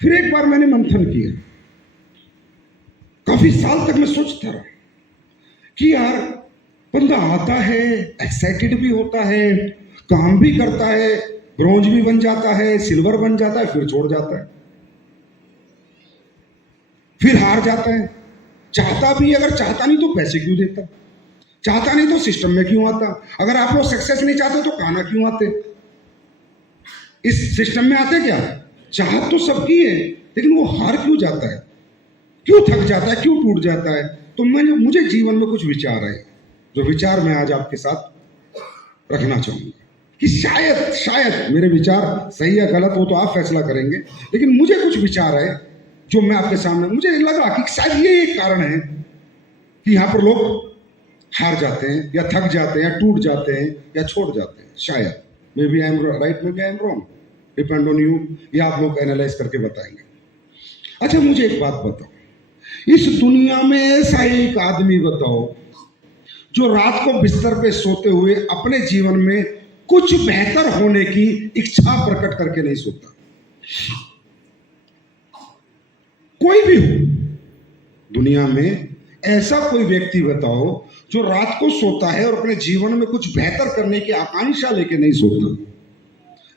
फिर एक बार मैंने मंथन किया, काफी साल तक मैं सोचता रहा कि यार बंदा आता है, एक्साइटेड भी होता है, काम भी करता है, ब्रॉन्ज भी बन जाता है, सिल्वर बन जाता है, फिर छोड़ जाता है, फिर हार जाता है। चाहता भी, अगर चाहता नहीं तो पैसे क्यों देता, चाहता नहीं तो सिस्टम में क्यों आता। अगर आप लोग सक्सेस नहीं चाहते तो खाना क्यों आते, इस सिस्टम में आते क्या। चाहत तो सबकी है, लेकिन वो हार क्यों जाता है, क्यों थक जाता है, क्यों टूट जाता है। तो मुझे जीवन में कुछ विचार है, जो विचार मैं आज आपके साथ रखना चाहूंगा कि शायद मेरे विचार सही या गलत हो तो आप फैसला करेंगे, लेकिन मुझे कुछ विचार है जो मैं आपके सामने, मुझे लगा कि शायद ये एक कारण है कि यहाँ पर लोग हार जाते हैं या थक जाते हैं या टूट जाते हैं या छोड़ जाते हैं। शायद maybe I am right, maybe I am wrong, depend on you, ये आप लोग एनालाइज करके बताएंगे। अच्छा मुझे एक बात बताओ, इस दुनिया में ऐसा एक आदमी बताओ जो रात को बिस्तर पे सोते हुए अपने जीवन में कुछ बेहतर होने की इच्छा प्रकट करके नहीं सोता। कोई भी हो दुनिया में, ऐसा कोई व्यक्ति बताओ जो रात को सोता है और अपने जीवन में कुछ बेहतर करने की आकांक्षा लेके नहीं सोता।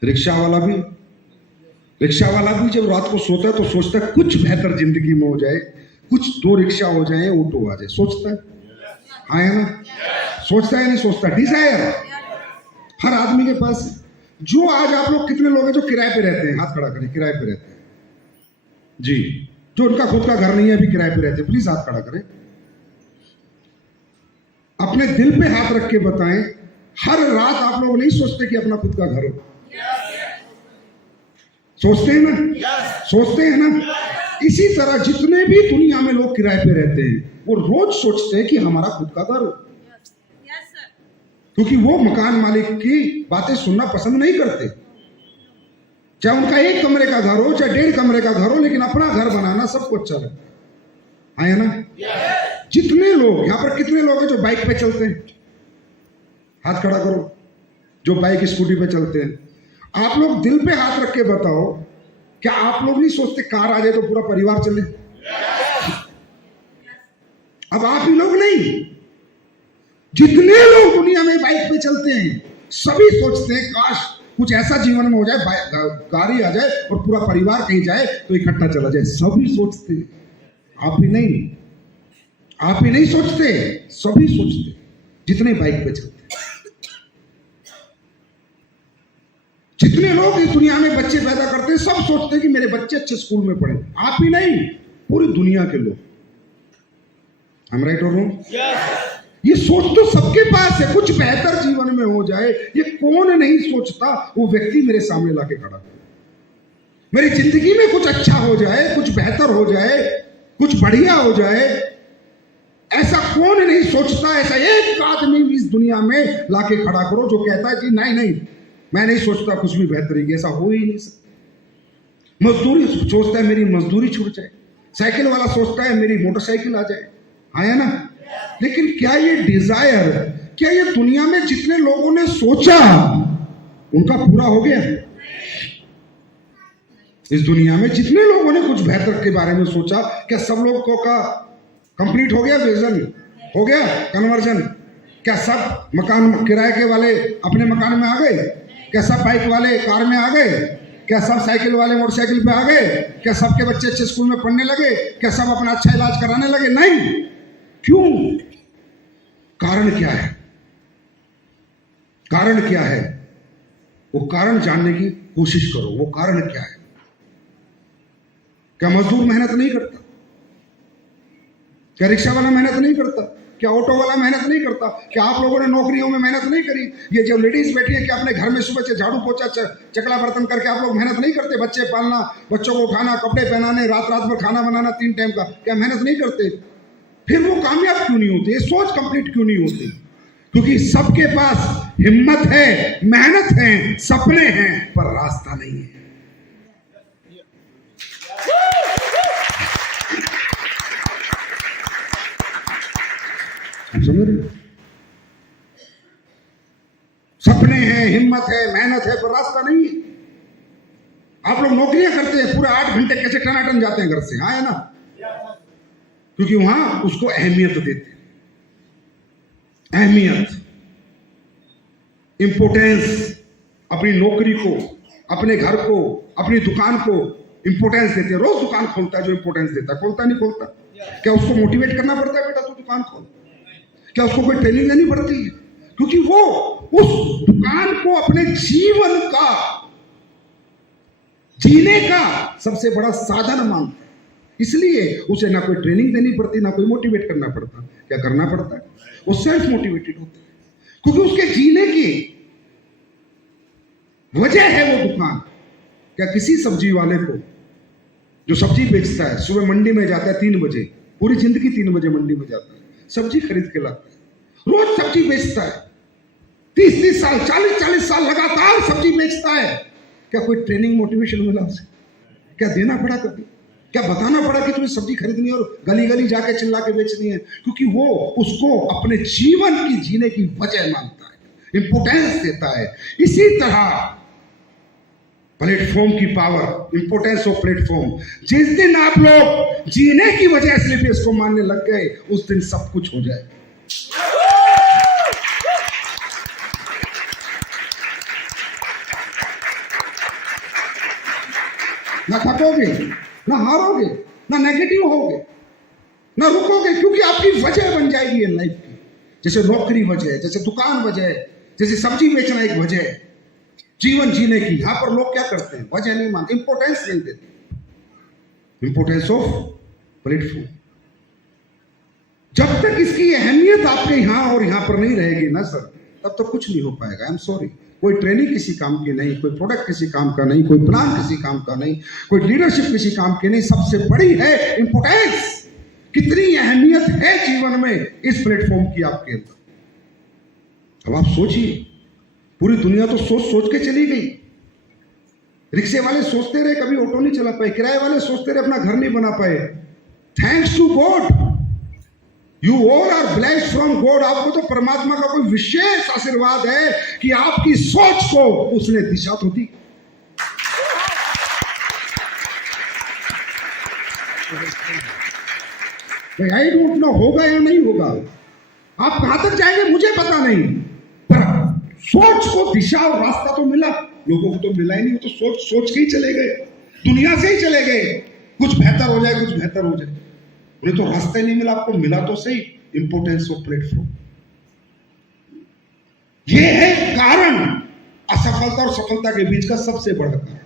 रिक्शा वाला भी जब रात को सोता है तो सोचता है कुछ बेहतर जिंदगी में हो जाए, कुछ 2 रिक्शा हो जाए, ऑटो आ जाए, सोचता है, हाँ है ना, सोचता है नहीं सोचता, डिजायर हर आदमी के पास। जो आज आप लोग कितने लोग हैं जो किराए पे रहते हैं, हाथ खड़ा करें, किराए पे रहते हैं जी, जो उनका खुद का घर नहीं है, अभी किराए पे रहते हैं, प्लीज हाथ खड़ा करें। अपने दिल पे हाथ रख के बताएं, हर रात आप लोग नहीं सोचते कि अपना खुद का घर हो, सोचते हैं ना, सोचते हैं ना। इसी तरह जितने भी दुनिया में लोग किराए पे रहते हैं वो रोज सोचते हैं कि हमारा खुद का घर हो, क्योंकि वो मकान मालिक की बातें सुनना पसंद नहीं करते। चाहे उनका 1 कमरे का घर हो, चाहे 1.5 कमरे का घर हो, लेकिन अपना घर बनाना सबको अच्छा लगता है ना। जितने लोग यहाँ पर, कितने लोग हैं जो बाइक पे चलते हैं, हाथ खड़ा करो, जो बाइक स्कूटी पे चलते हैं। आप लोग दिल पे हाथ रख के बताओ, क्या आप लोग नहीं सोचते कार आ जाए तो पूरा परिवार चले। अब आप ही लोग नहीं, जितने लोग दुनिया में बाइक पे चलते हैं सभी सोचते हैं काश कुछ ऐसा जीवन में हो जाए, गाड़ी आ जाए और पूरा परिवार कहीं जाए तो इकट्ठा चला जाए। सभी सोचते हैं, आप ही नहीं सोचते, सभी सोचते जितने बाइक पे चलते। जितने लोग इस दुनिया में बच्चे पैदा करते हैं सब सोचते हैं कि मेरे बच्चे अच्छे स्कूल में पढ़े। आप ही नहीं, पूरी दुनिया के लोग। हम राइट और रॉन्ग? ये सोच तो सबके पास है, कुछ बेहतर जीवन में हो जाए। ये कौन नहीं सोचता, वो व्यक्ति मेरे सामने लाके खड़ा करे, मेरी जिंदगी में कुछ अच्छा हो जाए, कुछ बेहतर हो जाए, कुछ बढ़िया हो जाए। ऐसा कौन नहीं सोचता। ऐसा एक आदमी इस दुनिया में लाके खड़ा करो जो कहता है कि नहीं मैं नहीं सोचता कुछ भी बेहतरी की, ऐसा हो ही नहीं सकता। मजदूरी सोचता है मेरी मजदूरी छूट जाए, साइकिल वाला सोचता है मेरी मोटरसाइकिल आ जाए, है ना। लेकिन क्या ये डिजायर, क्या ये दुनिया में जितने लोगों ने सोचा उनका पूरा हो गया? इस दुनिया में जितने लोगों ने कुछ बेहतर के बारे में सोचा, क्या सब लोगों का कंप्लीट हो गया? विजन हो गया? कन्वर्जन? क्या सब मकान किराए के वाले अपने मकान में आ गए? क्या सब बाइक वाले कार में आ गए? क्या सब साइकिल वाले मोटरसाइकिल पे आ गए? क्या सबके बच्चे अच्छे स्कूल में पढ़ने लगे? क्या सब अपना अच्छा इलाज कराने लगे? नहीं। क्यों? कारण क्या है? कारण क्या है? वो कारण जानने की कोशिश करो। वो कारण क्या है? क्या मजदूर मेहनत नहीं करता? क्या रिक्शा वाला मेहनत नहीं करता? क्या ऑटो वाला मेहनत नहीं करता? क्या आप लोगों ने नौकरियों में मेहनत नहीं करी? ये जो लेडीज बैठी है, क्या अपने घर में सुबह से झाड़ू पोछा चकला बर्तन करके आप लोग मेहनत नहीं करते? बच्चे पालना, बच्चों को उठाना, कपड़े पहनाने, रात भर खाना बनाना 3 टाइम का, क्या मेहनत नहीं करते? फिर वो कामयाब क्यों नहीं होते? सोच कंप्लीट क्यों नहीं होती? क्योंकि सबके पास हिम्मत है, मेहनत है, सपने हैं, पर रास्ता नहीं है। समझ रहे? सपने हैं, हिम्मत है, मेहनत है, पर रास्ता नहीं है। आप लोग नौकरियां करते हैं, पूरे 8 घंटे कैसे टनाटन जाते हैं घर से, हाँ है ना, क्योंकि वहां उसको अहमियत देते हैं, अहमियत, इंपोर्टेंस, अपनी नौकरी को, अपने घर को, अपनी दुकान को इंपोर्टेंस देते हैं। रोज दुकान खोलता है जो इंपोर्टेंस देता है, खोलता नहीं खोलता? क्या उसको मोटिवेट करना पड़ता है, बेटा तू दुकान खोल? क्या उसको कोई ट्रेनिंग देनी पड़ती है? क्योंकि वो उस दुकान को अपने जीवन का, जीने का सबसे बड़ा साधन मानता है, इसलिए उसे ना कोई ट्रेनिंग देनी पड़ती, ना कोई मोटिवेट करना पड़ता। क्या करना पड़ता है? वो सेल्फ मोटिवेटेड होता है, क्योंकि उसके जीने की वजह है वो दुकान। क्या किसी सब्जी वाले को जो सब्जी बेचता है, सुबह मंडी में जाता है 3 बजे, पूरी जिंदगी 3 बजे मंडी में जाता है, सब्जी खरीद के लाता है, रोज सब्जी बेचता है, 30-30 साल, 40-40 साल लगातार सब्जी बेचता है, क्या कोई ट्रेनिंग मोटिवेशन मिला उसे? क्या देना पड़ा कभी? क्या बताना पड़ा कि तुम्हें सब्जी खरीदनी है और गली गली जाके चिल्ला के बेचनी है? क्योंकि वो उसको अपने जीवन की जीने की वजह मानता है, इंपोर्टेंस देता है। इसी तरह प्लेटफॉर्म की पावर, इंपोर्टेंस ऑफ प्लेटफॉर्म, जिस दिन आप लोग जीने की वजह से इसको मानने लग गए, उस दिन सब कुछ हो जाएगा। ना थकोगे, ना हारोगे, ना नेगेटिव होगे, ना रुकोगे, क्योंकि आपकी वजह बन जाएगी लाइफ की। जैसे नौकरी वजह है, जैसे दुकान वजह है, जैसे सब्जी बेचना एक वजह है जीवन जीने की। यहां पर लोग क्या करते हैं? वजह नहीं मानते, इंपोर्टेंस नहीं देते। Importance of platform. जब तक इसकी अहमियत आपके यहां और यहां पर नहीं रहेगी ना सर, तब तक कुछ नहीं हो पाएगा। आई एम सॉरी, कोई ट्रेनिंग किसी काम की नहीं, कोई प्रोडक्ट किसी काम का नहीं, कोई प्लान किसी काम का नहीं, कोई लीडरशिप किसी काम की नहीं। सबसे बड़ी है इंपोर्टेंस। कितनी अहमियत है जीवन में इस प्लेटफॉर्म की आपके अंदर। अब आप सोचिए, पूरी दुनिया तो सोच सोच के चली गई। रिक्शे वाले सोचते रहे कभी ऑटो नहीं चला पाए, किराए वाले सोचते रहे अपना घर नहीं बना पाए। Thanks to God, you all are blessed from God. आपको तो परमात्मा का कोई विशेष आशीर्वाद है कि आपकी सोच को उसने दिशा तो दी। आई डोंट नो होगा या नहीं होगा, आप कहां तक जाएंगे मुझे पता नहीं, पर सोच को दिशा और रास्ता तो मिला। लोगों को तो मिला ही नहीं, वो तो सोच सोच के ही चले गए, दुनिया से ही चले गए। कुछ बेहतर हो जाए, कुछ बेहतर हो जाए, उन्हें तो रास्ता ही नहीं मिला। आपको मिला तो सही इंपोर्टेंस ऑफ प्लेटफॉर्म। यह है कारण, असफलता और सफलता के बीच का सबसे बड़ा कारण।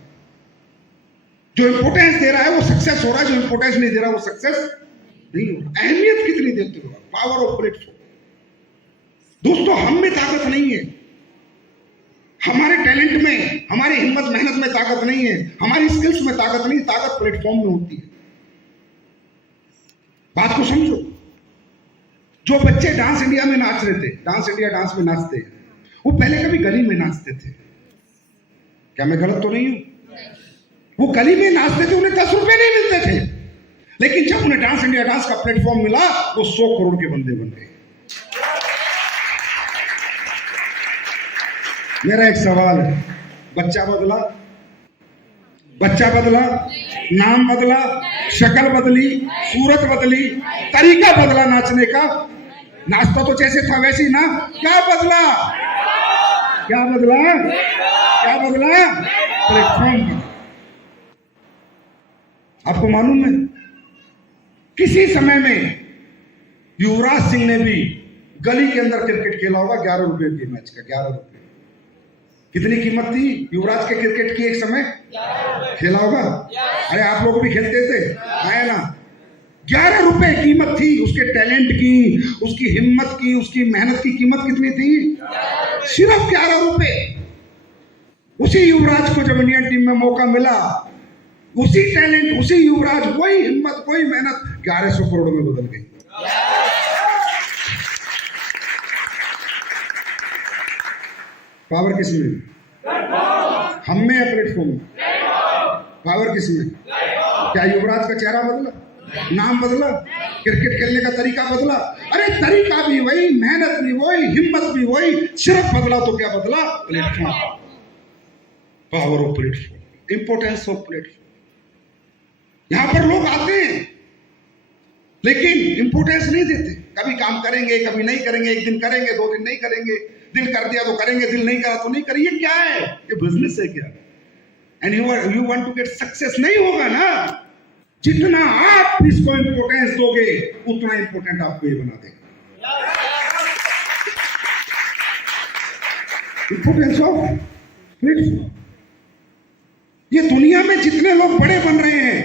जो इंपोर्टेंस दे रहा है वो सक्सेस हो रहा है, जो इंपोर्टेंस नहीं दे रहा वो सक्सेस नहीं हो रहा। अहमियत कितनी देते हो? Power of platform. दोस्तों, हम में ताकत नहीं है, हमारे टैलेंट में, हमारी हिम्मत मेहनत में ताकत नहीं है, हमारी स्किल्स में ताकत नहीं, ताकत प्लेटफॉर्म में होती है। बात को समझो। जो बच्चे डांस इंडिया में नाच रहे थे, डांस इंडिया डांस में नाचते हैं, वो पहले कभी गली में नाचते थे। क्या मैं गलत तो नहीं हूं? वो गली में नाचते थे, उन्हें 10 रुपए नहीं मिलते थे, लेकिन जब उन्हें डांस इंडिया डांस का प्लेटफॉर्म मिला, वो 100 करोड़ के बंदे बन गए। मेरा एक सवाल है, बच्चा बदला? बच्चा बदला, नाम बदला, शक्ल बदली, सूरत बदली, तरीका बदला नाचने का। नाचता तो जैसे था वैसे ही ना। क्या बदला? क्या बदला? क्या बदला? प्लेटफॉर्म बदला। आपको मालूम है, किसी समय में युवराज सिंह ने भी गली के अंदर क्रिकेट खेला होगा 11 रुपए के मैच का। 11 रुपए कितनी कीमत थी युवराज के क्रिकेट की? एक समय खेला होगा। अरे आप लोग भी खेलते थे, है ना? 11 रुपए कीमत थी उसके टैलेंट की, उसकी हिम्मत की, उसकी मेहनत की कीमत कितनी थी? सिर्फ 11 रुपए। उसी युवराज को जब इंडियन टीम में मौका मिला, उसी टैलेंट, उसी युवराज, वही हिम्मत, वही मेहनत 1100 करोड़ में बदल गई। पावर किसमें? हम में या प्लेटफॉर्म में? पावर किसमें? क्या युवराज का चेहरा बदला, नाम बदला, क्रिकेट खेलने का तरीका बदला? अरे तरीका भी वही, मेहनत भी वही, हिम्मत भी वही, सिर्फ बदला तो क्या बदला? Platform. Power of platform. Importance of platform. यहां पर लोग आते हैं लेकिन इंपोर्टेंस नहीं देते। कभी काम करेंगे, कभी नहीं करेंगे, एक दिन करेंगे, 2 दिन नहीं करेंगे, दिल कर दिया तो करेंगे, दिल नहीं करा तो नहीं करेंगे। ये क्या है? ये बिजनेस है क्या? And you want to get success? नहीं होगा ना। जितना आप इसको इंपोर्टेंस दोगे उतना इंपोर्टेंट आपको ये बना देगा। Importance of platform. ये दुनिया में जितने लोग बड़े बन रहे हैं,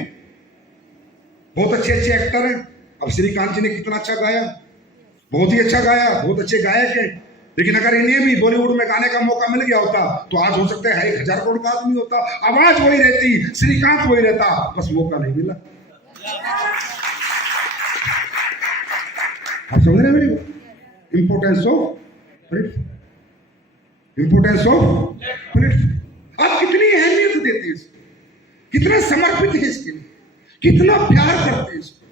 बहुत अच्छे अच्छे एक्टर हैं। अब श्रीकांत जी ने कितना अच्छा गाया, बहुत ही अच्छा गाया, बहुत अच्छे गायक हैं। लेकिन अगर इन्हें भी बॉलीवुड में गाने का मौका मिल गया होता तो आज हो सकता है 1000 करोड़ का आदमी होता, आवाज वही रहती, श्रीकांत वही रहता, बस मौका नहीं मिला। आप समझ रहे हैं? Importance of platform, importance of platform. आप कितनी अहमियत देते हैं इसको, कितना समर्पित है इसके लिए, कितना प्यार करते हैं इसको,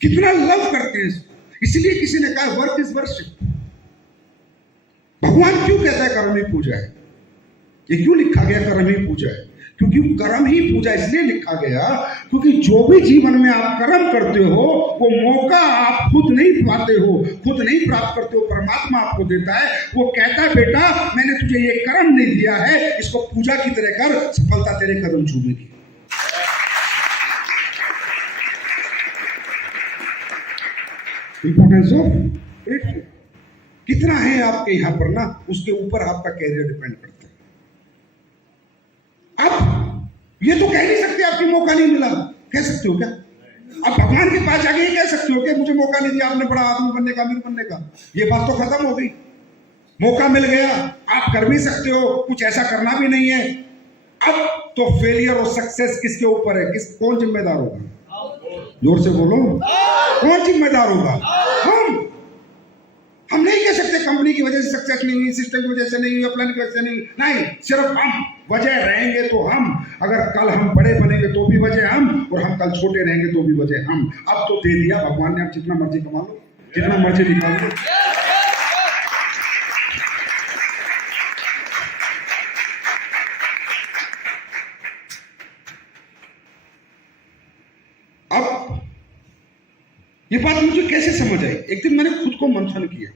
कितना लव करते हैं इसको। इसलिए किसी ने कहा वर्क इज वर्शिप। भगवान क्यों कहता है कर्म ही पूजा है? ये क्यों लिखा गया कर्म ही पूजा है? क्योंकि कर्म ही पूजा इसलिए लिखा गया क्योंकि जो भी जीवन में आप कर्म करते हो वो मौका आप खुद नहीं पाते हो, खुद नहीं प्राप्त करते हो, परमात्मा आपको देता है। वो कहता है बेटा मैंने तुझे ये कर्म नहीं दिया है, इसको पूजा की तरह कर, सफलता तेरे कदम चूमेगी। इंपोर्टेंस ऑफ प्लेटफॉर्म कितना है आपके यहां पर ना, उसके ऊपर आपका कैरियर डिपेंड करता है। आप ये तो कह नहीं सकते आपकी मौका नहीं मिला, कह सकते हो क्या? आप भगवान के पास जाके ये कह सकते हो कि मुझे मौका नहीं दिया आपने बड़ा आदमी बनने का, अमीर बनने का? ये बात तो खत्म हो गई। मौका मिल गया, आप कर भी सकते हो, कुछ ऐसा करना भी नहीं है। अब तो फेलियर और सक्सेस किसके ऊपर है? कौन जिम्मेदार होगा? जोर से बोलो, कौन जिम्मेदार होगा? हम नहीं कह सकते कंपनी की वजह से सक्सेस नहीं हुई, सिस्टम की वजह से नहीं हुई, प्लान की वजह से नहीं, सिर्फ हम वजह रहेंगे तो हम। अगर कल हम बड़े बनेंगे तो भी वजह हम, और हम कल छोटे रहेंगे तो भी वजह हम। अब तो दे दिया भगवान ने, आप जितना मर्जी कमा लो, जितना मर्जी निकाल लो। अब ये बात मुझे कैसे समझ आई? एक दिन मैंने खुद को मंथन किया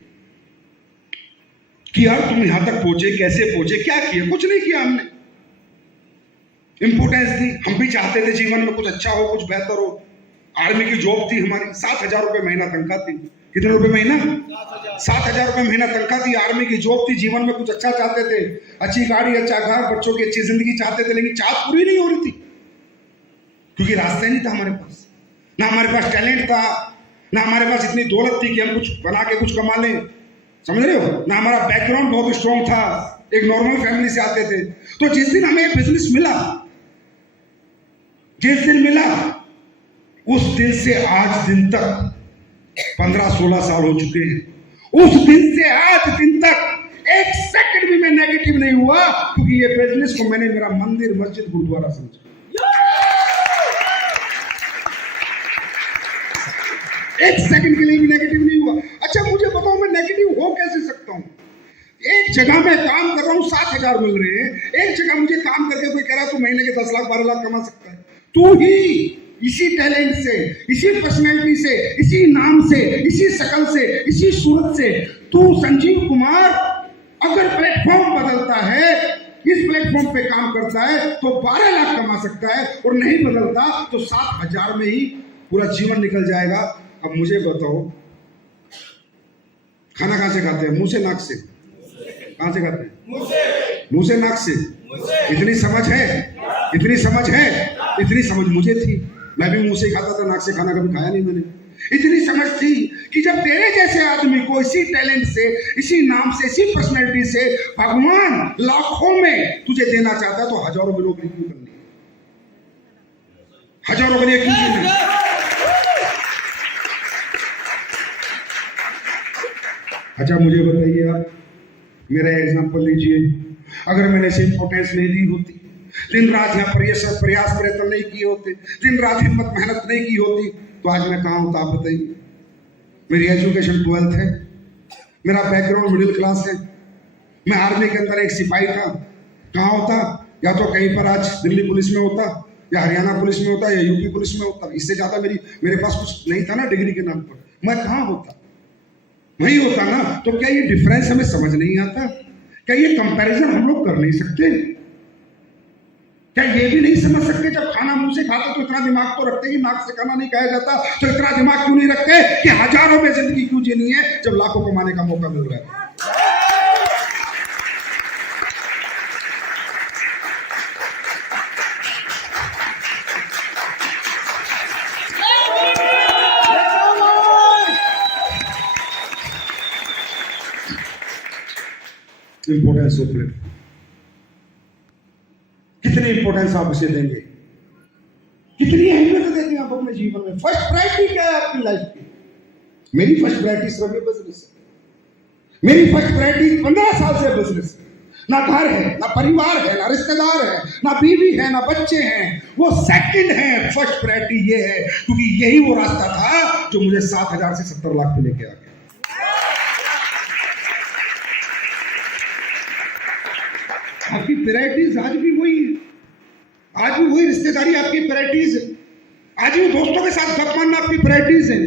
कि यार तुम यहां तक पहुंचे, कैसे पहुंचे, क्या किया? कुछ नहीं किया हमने। इंपोर्टेंस दी, हम भी चाहते थे जीवन में कुछ अच्छा हो, कुछ बेहतर हो। आर्मी की जॉब थी हमारी, 7,000 रुपए महीना तनख्वाह थी। कितने रुपए महीना? 7,000 रुपए महीना तनख्वाह थी। आर्मी की जॉब थी, जीवन में कुछ अच्छा चाहते थे, अच्छी गाड़ी, अच्छा घर, बच्चों की अच्छी जिंदगी चाहते थे। लेकिन चाहत पूरी नहीं हो रही थी क्योंकि रास्ता नहीं था हमारे पास। ना हमारे पास टैलेंट था, ना हमारे पास इतनी दौलत थी कि हम कुछ बना के कुछ कमा लें, समझ रहे हो? ना हमारा बैकग्राउंड बहुत स्ट्रॉन्ग था, एक नॉर्मल फैमिली से आते थे। तो जिस दिन हमें बिजनेस मिला, जिस दिन मिला, उस दिन से आज दिन तक 15-16 साल हो चुके हैं। उस दिन से आज दिन तक एक सेकंड भी मैं नेगेटिव नहीं हुआ, क्योंकि ये बिजनेस को मैंने मेरा मंदिर, मस्जिद, गुरुद्वारा समझा। एक सेकंड के लिए भी नेगेटिव नहीं हुआ। अच्छा मुझे बताओ मैं नेगेटिव हो कैसे सकता हूं? एक जगह मैं काम कर रहा हूं, 7,000 मिल रहे हैं। एक जगह मुझे काम करके कोई कह रहा है तू महीने के 10 लाख 12 लाख कमा सकता है। तू ही इसी टैलेंट से, इसी पर्सनैलिटी से, इसी नाम से, इसी शक्ल से, इसी सूरत से तू संजीव कुमार अगर प्लेटफॉर्म बदलता है, इस प्लेटफॉर्म पे काम करता है तो 12 लाख कमा सकता है, और नहीं बदलता तो 7,000 में ही पूरा जीवन निकल जाएगा। अब मुझे बताओ खाना कहां से खाते हैं? मुंह से, नाक से? कहां से खाते हैं? मुंह से, नाक से। इतनी समझ है, इतनी समझ है, इतनी समझ मुझे थी। मैं भी मुंह से खाता था, नाक से खाना कभी खाया नहीं मैंने। इतनी समझ थी कि जब तेरे जैसे आदमी को इसी टैलेंट से, इसी नाम से, इसी पर्सनैलिटी से भगवान लाखों में तुझे देना चाहता है तो हजारों में नौकरी क्यों करनी? हजारों के लिए क्यों करनी? अच्छा मुझे बताइए आप, मेरा एग्जांपल लीजिए। अगर मैंने इसे इंपोर्टेंस नहीं दी होती, दिन रात यहाँ प्रयास प्रयत्न नहीं किए होते, दिन रात हिम्मत मेहनत नहीं की होती, तो आज मैं कहाँ होता? आप बताइए। मेरी एजुकेशन 12th है, मेरा बैकग्राउंड मिडिल क्लास है, मैं आर्मी के अंदर एक सिपाही था, कहाँ होता? या तो कहीं पर आज दिल्ली पुलिस में होता, या हरियाणा पुलिस में होता, या यूपी पुलिस में होता। इससे ज्यादा मेरे पास कुछ नहीं था ना डिग्री के नाम पर, मैं कहाँ होता, वही होता ना। तो क्या ये डिफरेंस हमें समझ नहीं आता? क्या ये कंपैरिजन हम लोग कर नहीं सकते? क्या ये भी नहीं समझ सकते जब खाना मुंह से खाते तो इतना दिमाग तो रखते कि नाक से खाना नहीं खाया जाता, तो इतना दिमाग क्यों नहीं रखते कि हजारों में जिंदगी क्यों जीनी है जब लाखों कमाने का मौका मिल रहा है? इंपोर्टेंस ऑफ प्लेटफॉर्म, कितनी इंपोर्टेंस आप इसे देंगे, कितनी अहमियत देते हैं आप अपने जीवन में? फर्स्ट प्रायोरिटी क्या है आपकी लाइफ की? मेरी फर्स्ट प्रायोरिटी सिर्फ ये बिजनेस है। मेरी फर्स्ट प्रायोरिटी 15 साल से बिजनेस है। ना घर है, ना परिवार है, ना रिश्तेदार है, ना बीवी है, ना बच्चे हैं, वो सेकंड है। फर्स्ट प्रायोरिटी ये है, क्योंकि यही वो रास्ता था जो मुझे 7,000 से 70 लाख पे लेके आ गया। आपकी प्रायोरिटीज आज भी वही है, आज भी वही रिश्तेदारी आपकी प्रायोरिटीज है, आज भी दोस्तों के साथ गप मारना आपकी प्रायोरिटीज है,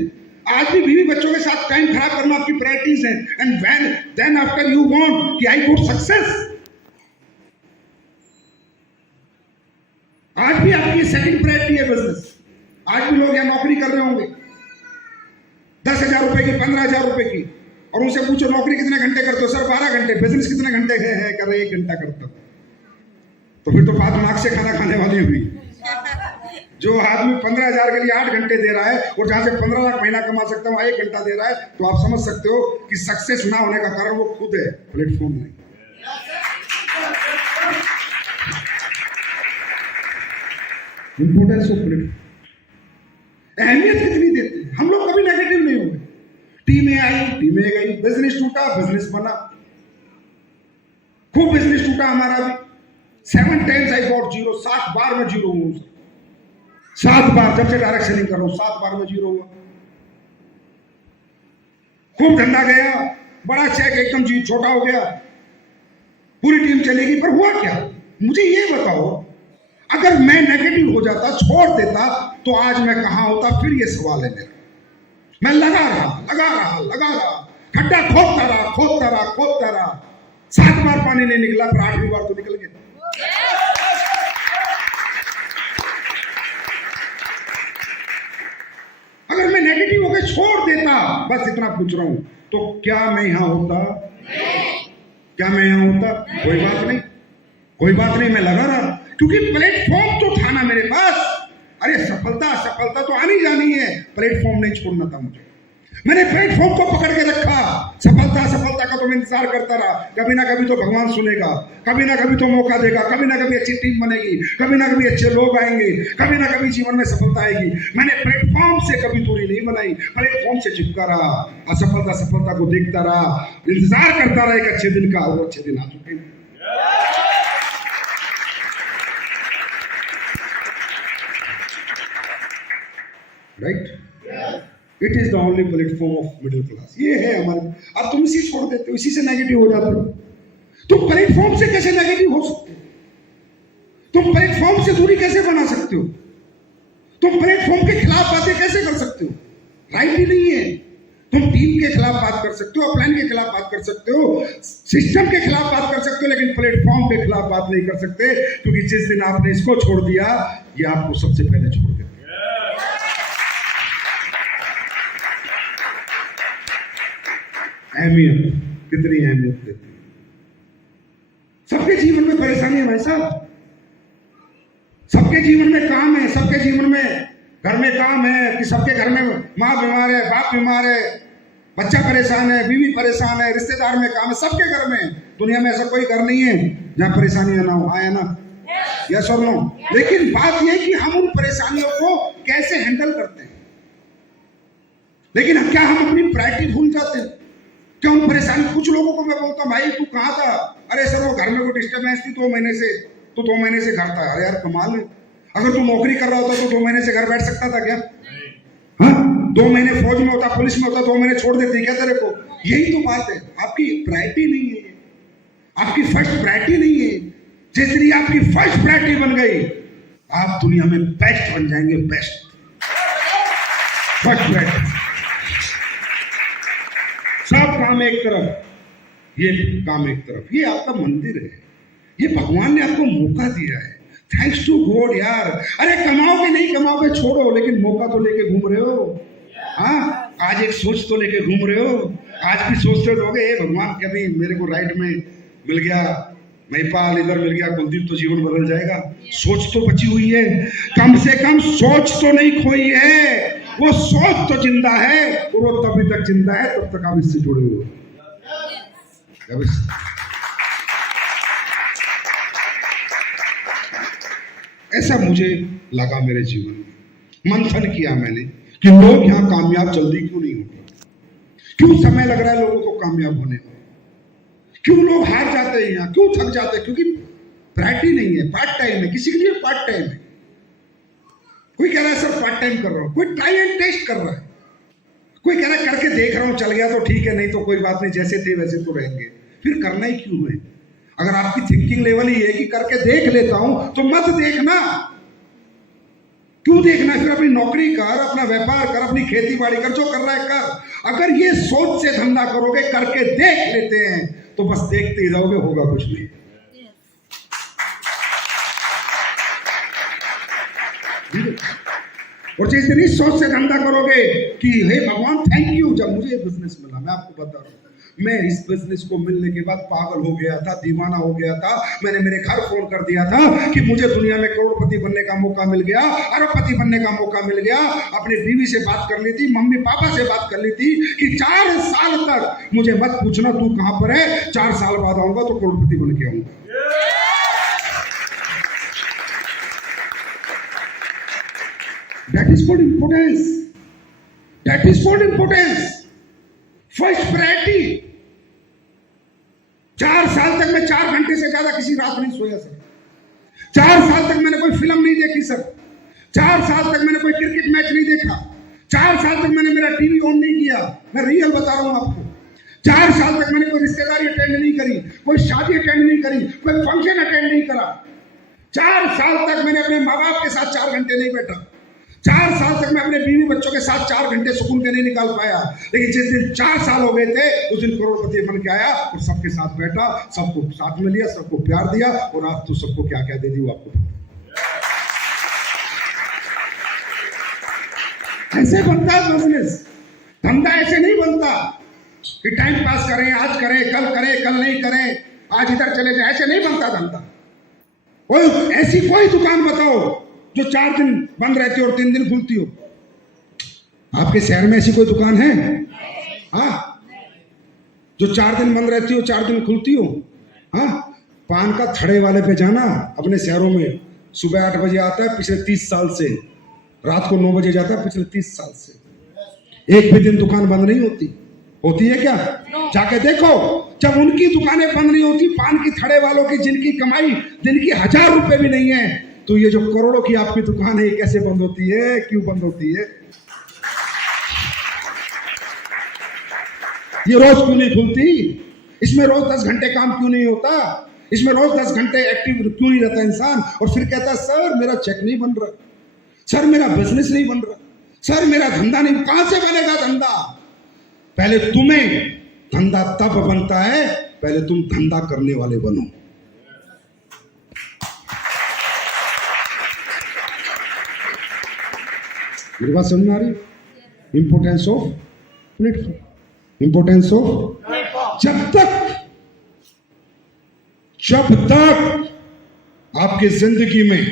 आज भी बीवी बच्चों के साथ टाइम खराब करना आपकी प्रायोरिटीज है। And when then after you want कि आई गुड सक्सेस, आज भी आपकी सेकंड प्रायोरिटी है बिजनेस। आज भी लोग यहाँ नौकरी कर रहे होंगे 10,000 रुपए की, 15,000 रुपए की, और उनसे पूछो नौकरी कितने घंटे करते हो? सर 12 घंटे। बिजनेस कितने घंटे है? कर रहे 1 घंटा करता। तो फिर तो बात नाक से खाना खाने वाली हुई। जो आदमी 15,000 के लिए 8 घंटे दे रहा है और जहां से 15 लाख महीना कमा सकता है वहां 1 घंटा दे रहा है, तो आप समझ सकते हो कि सक्सेस ना होने का कारण वो खुद है, प्लेटफॉर्म नहीं। इंपोर्टेंस ऑफ प्लेटफॉर्म, अहमियत कितनी देते हैं हम लोग? कभी नेगेटिव नहीं हुए। टीमें आई, टीमें गई, बिजनेस टूटा, बिजनेस बना, खूब बिजनेस टूटा हमारा भी। 7 times I got zero, 7 बार में जीरो हूं, 7 बार। जब से डायरेक्ट सेलिंग कर रहा हूं 7 बार में जीरो हुआ। खूब धंधा गया, बड़ा चेक एकदम जी छोटा हो गया, पूरी टीम चलेगी, पर हुआ क्या? मुझे ये बताओ, अगर मैं नेगेटिव हो जाता, छोड़ देता, तो आज मैं कहां होता? फिर ये सवाल है मेरा। मैं लगा रहा, खड्डा खोदता रहा। 7 बार पानी नहीं निकला, पर 8वीं बार तो निकल गया। अगर मैं नेगेटिव होकर छोड़ देता, बस इतना पूछ रहा हूं, तो क्या मैं यहां होता? क्या मैं यहां होता? कोई बात नहीं, मैं लगा रहा, क्योंकि प्लेटफॉर्म तो था ना मेरे पास। अरे सफलता तो आनी जानी है, प्लेटफॉर्म नहीं छोड़ना था मुझे। मैंने प्लेटफॉर्म को पकड़ के रखा। सफलता का तो मैं इंतजार करता रहा। कभी ना कभी तो भगवान सुनेगा, कभी ना कभी तो मौका देगा, कभी ना कभी अच्छी टीम बनेगी, कभी ना कभी अच्छे लोग आएंगे, कभी ना कभी जीवन में सफलता आएगी। मैंने प्लेटफॉर्म से कभी दूरी नहीं बनाई, प्लेटफॉर्म से चिपका रहा, असफलता को देखता रहा, इंतजार करता रहा एक अच्छे दिन का। वो अच्छे दिन आ चुके हैं। Right? It is the only platform of middle class. ये है हमारे। अब तुम इसी छोड़ देते हो, इसी से नेगेटिव हो जाते हो। तुम प्लेटफॉर्म से कैसे नेगेटिव हो सकते हो? तुम प्लेटफॉर्म से दूरी कैसे बना सकते हो? तुम प्लेटफॉर्म के खिलाफ बातें कैसे कर सकते हो? राइट ही नहीं है। तुम टीम के खिलाफ बात कर सकते हो, प्लान के खिलाफ बात कर सकते हो, सिस्टम के खिलाफ बात कर सकते हो, लेकिन प्लेटफॉर्म के खिलाफ बात नहीं कर सकते, क्योंकि जिस दिन आपने इसको छोड़ दिया, ये आपको सबसे पहले छोड़ देगा। अहमियत, कितनी अहमियत देती है। सबके जीवन में परेशानी है भाई साहब, सबके जीवन में काम है, सबके जीवन में घर में काम है, कि सबके घर में माँ बीमार है, बाप बीमार है, बच्चा परेशान है, बीवी परेशान है, रिश्तेदार में काम है, सबके घर में। दुनिया में ऐसा कोई घर नहीं है जहाँ परेशानियां ना हो। आया ना? यस और नो? लेकिन बात यह कि हम उन परेशानियों को कैसे हैंडल करते हैं। लेकिन क्या हम अपनी प्रायोरिटी भूल जाते हैं? क्या उन परेशानी? कुछ लोगों को मैं बोलता हूँ, भाई तू कहाँ था? अरे सर वो घर में कोई डिस्टर्बेंस थी, 2 महीने से घर था। अरे यार कमाल है, अगर तू नौकरी कर रहा होता तो 2 महीने से घर बैठ सकता था क्या? हाँ, 2 महीने फौज में होता, पुलिस में होता, 2 महीने छोड़ देते क्या तेरे को? यही तो बात है, आपकी प्रायोरिटी नहीं है, आपकी फर्स्ट प्रायोरिटी नहीं है। जिस दिन ये आपकी फर्स्ट प्रायोरिटी बन गई, आप दुनिया में बेस्ट बन जाएंगे, बेस्ट। First priority. सब काम एक तरफ, ये काम एक तरफ। ये आपका मंदिर है, ये भगवान ने आपको मौका दिया है। थैंक्स टू गॉड यार। अरे कमाओगे नहीं कमाओगे छोड़ो, लेकिन मौका तो लेके घूम रहे हो। हाँ, आज एक सोच तो लेके घूम रहे हो। आज भी सोचते रहोगे भगवान कभी मेरे को राइट में मिल गया, महिपाल इधर मिल गया, कुलदीप, तो जीवन बदल जाएगा। सोच तो बची हुई है, कम से कम सोच तो नहीं खोई है। वो सोच तो जिंदा है, और वो तभी तक जिंदा है तब तक आप इससे जुड़े हुए। ऐसा मुझे लगा मेरे जीवन में। मंथन किया मैंने कि लोग यहाँ कामयाब जल्दी क्यों नहीं होते, क्यों समय लग रहा है लोगों को कामयाब होने में, क्यों लोग हार जाते हैं यहाँ, क्यों थक जाते हैं? क्योंकि प्रायोरिटी नहीं है, पार्ट टाइम है। किसी के लिए पार्ट टाइम है। कोई कह रहा है सर पार्ट टाइम कर रहा हूं, कोई ट्राई एंड टेस्ट कर रहा है, कोई कह रहा है करके देख रहा हूं, चल गया तो ठीक है, नहीं तो कोई बात नहीं, जैसे थे वैसे तो रहेंगे। फिर करना ही क्यों है? अगर आपकी थिंकिंग लेवल ही है कि करके देख लेता हूं, तो मत देखना। क्यों देखना? फिर अपनी नौकरी कर, अपना व्यापार कर, अपनी खेती बाड़ी कर, जो कर रहा है कर। अगर ये सोच से धंधा करोगे करके देख लेते हैं, तो बस देखते ही रहोगे, होगा कुछ नहीं। और जिस दिन इस सोच से धंधा करोगे कि हे भगवान थैंक यू, जब मुझे बिजनेस मिला, मैं आपको बता रहा हूं, मैं इस बिजनेस को मिलने के बाद पागल हो गया था, दीवाना हो गया था। मैंने मेरे घर फोन कर दिया था कि मुझे दुनिया में करोड़पति बनने का मौका मिल गया, अरबपति बनने का मौका मिल गया। अपनी बीवी से बात कर ली थी, मम्मी पापा से बात कर ली थी कि 4 साल तक मुझे मत पूछना तू कहां पर है, 4 साल बाद आऊंगा तो करोड़पति बन के आऊंगा। That is called importance. That is called importance. First priority. 4 साल तक मैं 4 घंटे से ज्यादा किसी रात नहीं सोया सर। 4 साल तक मैंने कोई फिल्म नहीं देखी सर। 4 साल तक मैंने कोई क्रिकेट मैच नहीं देखा। 4 साल तक मैंने मेरा टीवी ऑन नहीं किया। मैं रियल बता रहा हूं आपको। 4 साल तक मैंने कोई रिश्तेदारी अटेंड नहीं करी, कोई शादी अटेंड नहीं करी, कोई फंक्शन अटेंड नहीं करा। 4 साल तक मैंने अपने माँ बाप के साथ 4 घंटे नहीं बैठा। 4 साल तक मैं अपने बीवी बच्चों के साथ 4 घंटे सुकून के नहीं निकाल पाया। लेकिन जिस दिन 4 साल हो गए थे, उस दिन करोड़पति बन के आया और सबके साथ बैठा, सबको साथ में लिया, सबको प्यार दिया, और आज तो सबको क्या क्या दे दी वो आपको। ऐसे बनता है बिजनेस। धंधा ऐसे नहीं बनता कि टाइम पास करें, आज करें, कल नहीं करें, आज इधर चले जाए, ऐसे नहीं बनता धंधा। कोई ऐसी कोई दुकान बताओ जो 4 दिन बंद रहती हो और 3 दिन खुलती हो? आपके शहर में ऐसी कोई दुकान है? हाँ, जो 4 दिन बंद रहती हो, 4 दिन खुलती हो? हाँ, पान का थड़े वाले पे जाना अपने शहरों में, सुबह 8 बजे आता है पिछले 30 साल से, रात को 9 बजे जाता है पिछले 30 साल से। एक भी दिन दुकान बंद नहीं होती। होती है क्या? जाके देखो। जब उनकी दुकानें बंद नहीं होती, पान की थड़े वालों की, जिनकी कमाई दिन की 1000 रुपए भी नहीं है, तो ये जो करोड़ों की आपकी दुकान है, ये कैसे बंद होती है? क्यों बंद होती है? ये रोज क्यों नहीं खुलती? इसमें रोज 10 घंटे काम क्यों नहीं होता? इसमें रोज 10 घंटे एक्टिव क्यों नहीं रहता इंसान? और फिर कहता है सर मेरा चेक नहीं बन रहा, सर मेरा बिजनेस नहीं बन रहा, सर मेरा धंधा नहीं। कहां से बनेगा धंधा? पहले तुम्हें धंधा तब बनता है, पहले तुम धंधा करने वाले बनो। मेरी बात समझ में आ रही? Importance of platform, importance of. जब तक आपकी जिंदगी में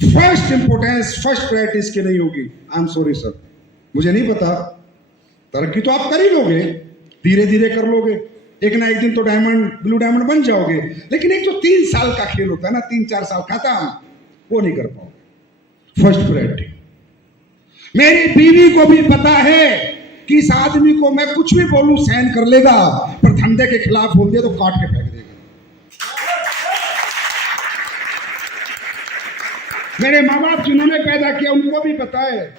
फर्स्ट इंपोर्टेंस, फर्स्ट प्रायोरिटी इसकी नहीं होगी, आई एम सॉरी सर, मुझे नहीं पता। तरक्की तो आप कर ही लोगे, धीरे धीरे कर लोगे, एक ना एक दिन तो डायमंड, ब्लू डायमंड बन जाओगे। लेकिन एक जो 3 साल का खेल होता है ना, 3-4 साल खत्म, वो नहीं कर पाओगे। First priority. मेरी बीवी को भी पता है कि इस आदमी को मैं कुछ भी बोलूं सहन कर लेगा, पर धंधे के खिलाफ बोल दिया तो काट के फेंक देगा। मेरे माँ बाप जिन्होंने पैदा किया उनको भी पता है,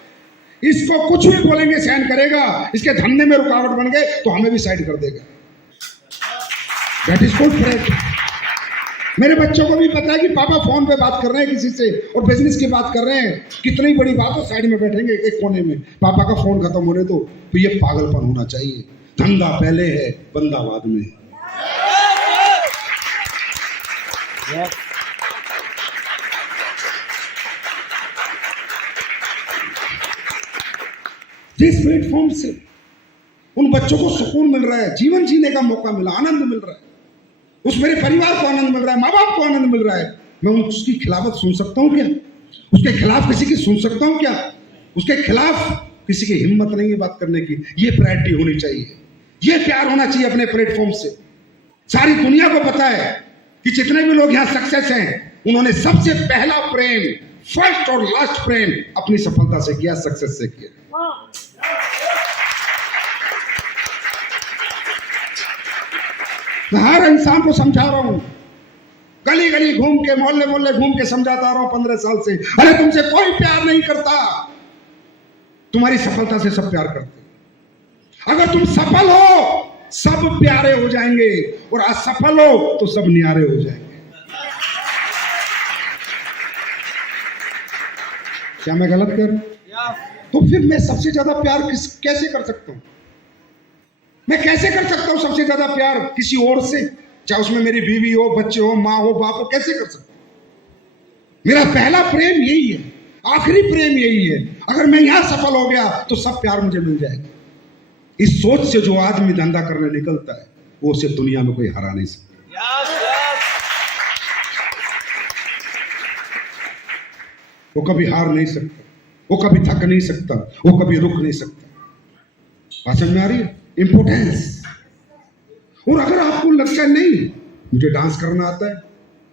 इसको कुछ भी बोलेंगे सहन करेगा, इसके धंधे में रुकावट बन गए तो हमें भी साइड कर देगा। That is called priority. मेरे बच्चों को भी पता है कि पापा फोन पे बात कर रहे हैं किसी से और बिजनेस की बात कर रहे हैं, कितनी बड़ी बात हो, साइड में बैठेंगे एक कोने में, पापा का फोन खत्म होने दो। तो ये पागलपन होना चाहिए। धंधा पहले है, बंदा बाद में। जिस प्लेटफॉर्म से उन बच्चों को सुकून मिल रहा है, जीवन जीने का मौका मिला, आनंद मिल रहा है, उस मेरे परिवार को आनंद मिल रहा है, माँ बाप को आनंद मिल रहा है, मैं उसकी खिलाफत सुन सकता हूँ क्या? उसके खिलाफ किसी की सुन सकता हूँ क्या? उसके खिलाफ किसी की हिम्मत नहीं है बात करने की। ये प्रायोरिटी होनी चाहिए, ये प्यार होना चाहिए अपने प्लेटफॉर्म से। सारी दुनिया को पता है कि जितने भी लोग यहाँ सक्सेस हैं, उन्होंने सबसे पहला प्रेम, फर्स्ट और लास्ट प्रेम अपनी सफलता से किया, सक्सेस से किया। मैं हर इंसान को समझा रहा हूं, गली गली घूम के, मोहल्ले मोहल्ले घूम के समझाता रहा हूं 15 साल से। अरे तुमसे कोई प्यार नहीं करता, तुम्हारी सफलता से सब प्यार करते। अगर तुम सफल हो, सब प्यारे हो जाएंगे, और असफल हो तो सब न्यारे हो जाएंगे। क्या मैं गलत कर? तो फिर मैं सबसे ज्यादा प्यार कैसे कर सकता हूं? मैं कैसे कर सकता हूं सबसे ज्यादा प्यार किसी और से? चाहे उसमें मेरी बीवी हो, बच्चे हो, माँ हो, बाप हो, कैसे कर सकता हूं? मेरा पहला प्रेम यही है, आखिरी प्रेम यही है। अगर मैं यहां सफल हो गया तो सब प्यार मुझे मिल जाएगा। इस सोच से जो आदमी धंधा करने निकलता है, वो उसे दुनिया में कोई हरा नहीं सकता। वो कभी हार नहीं सकता, वो कभी थक नहीं सकता, वो कभी रुक नहीं सकता। समझ में आ रही है? इंपोर्टेंस। और अगर आपको लगता है नहीं मुझे डांस करना आता है,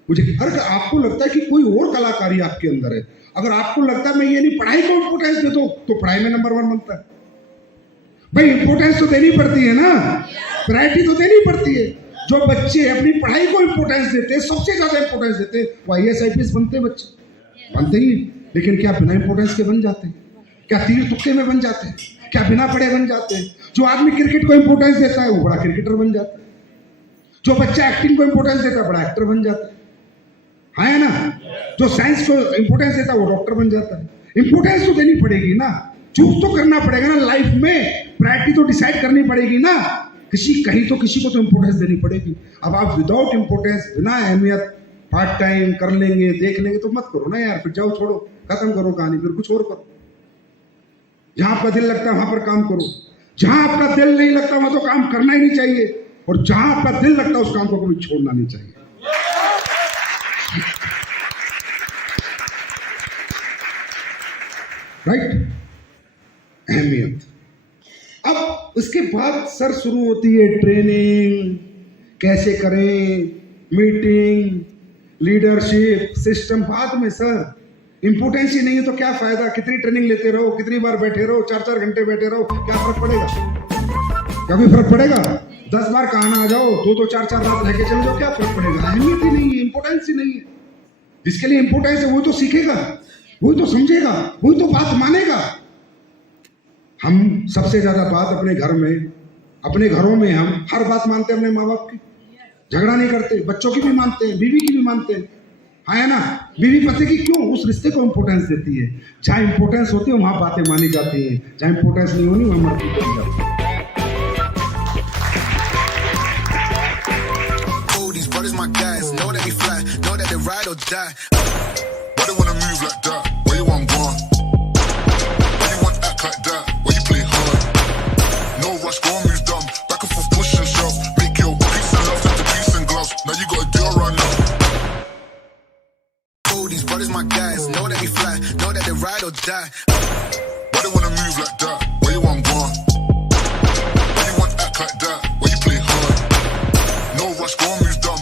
मुझे, अगर आपको लगता है कि कोई और कलाकारी आपके अंदर है, अगर आपको लगता है मैं ये नहीं पढ़ाई को इंपोर्टेंस दे दो, तो पढ़ाई में नंबर 1 बनता है। भाई इंपोर्टेंस तो देनी पड़ती है ना, प्रायोरिटी तो देनी पड़ती है। जो बच्चे अपनी पढ़ाई को इंपोर्टेंस देते हैं, सबसे ज्यादा इंपोर्टेंस देते हैं, वो IAS IPS बनते हैं। बच्चे बनते ही, लेकिन क्या बिना इंपोर्टेंस के बन जाते हैं? क्या तीर तुक्के में बन जाते हैं? क्या बिना पढ़े बन जाते हैं? जो आदमी क्रिकेट को इंपोर्टेंस देता है, वो बड़ा क्रिकेटर बन जाता है। जो बच्चा एक्टिंग को इंपोर्टेंस देता है, बड़ा एक्टर बन जाता है ना? जो साइंस को इंपोर्टेंस देता है, वो डॉक्टर बन जाता है। इंपोर्टेंस तो देनी पड़ेगी ना, चूज तो करना पड़ेगा ना, लाइफ में प्रायोरिटी तो डिसाइड करनी पड़ेगी ना। कहीं तो किसी को तो इंपोर्टेंस देनी पड़ेगी। अब आप विदाउट इंपोर्टेंस, बिना अहमियत, पार्ट टाइम कर लेंगे, देख लेंगे, तो मत करो ना यार। फिर जाओ, छोड़ो, खत्म करो कहानी, फिर कुछ और करो। जहां आपका दिल लगता है वहां पर काम करो। जहां आपका दिल नहीं लगता वहां तो काम करना ही नहीं चाहिए, और जहां आपका दिल लगता है उस काम को कभी छोड़ना नहीं चाहिए। राइट? अहमियत। अब उसके बाद सर शुरू होती है ट्रेनिंग, कैसे करें, मीटिंग, लीडरशिप, सिस्टम। बाद में सर इंपोर्टेंस ही नहीं है तो क्या फायदा? कितनी ट्रेनिंग लेते रहो, कितनी बार बैठे रहो, 4-4 घंटे बैठे रहो, क्या फर्क पड़ेगा? क्या कोई फर्क पड़ेगा? 10 बार कहना आ जाओ, 2-2, 4-4 रात रह के चले जाओ, क्या फर्क पड़ेगा? अहमियत ही नहीं है, इंपोर्टेंस ही नहीं है। जिसके लिए इंपोर्टेंस है वही तो सीखेगा, वही तो समझेगा, वही तो बात मानेगा। हम सबसे ज्यादा बात अपने घर में, अपने घरों में हम हर बात मानते हैं अपने माँ बाप की, झगड़ा नहीं करते, बच्चों की भी मानते हैं, बीवी की भी मानते हैं, है ना? बीवी पति की क्यों? उस रिश्ते को इंपोर्टेंस देती है। जहाँ इंपोर्टेंस होती है वहां बातें मानी जाती है, जहाँ इंपोर्टेंस नहीं होनी वहां मर्जी करी जाती है। My guys know that we fly, know that they ride or die. Why they wanna move like that?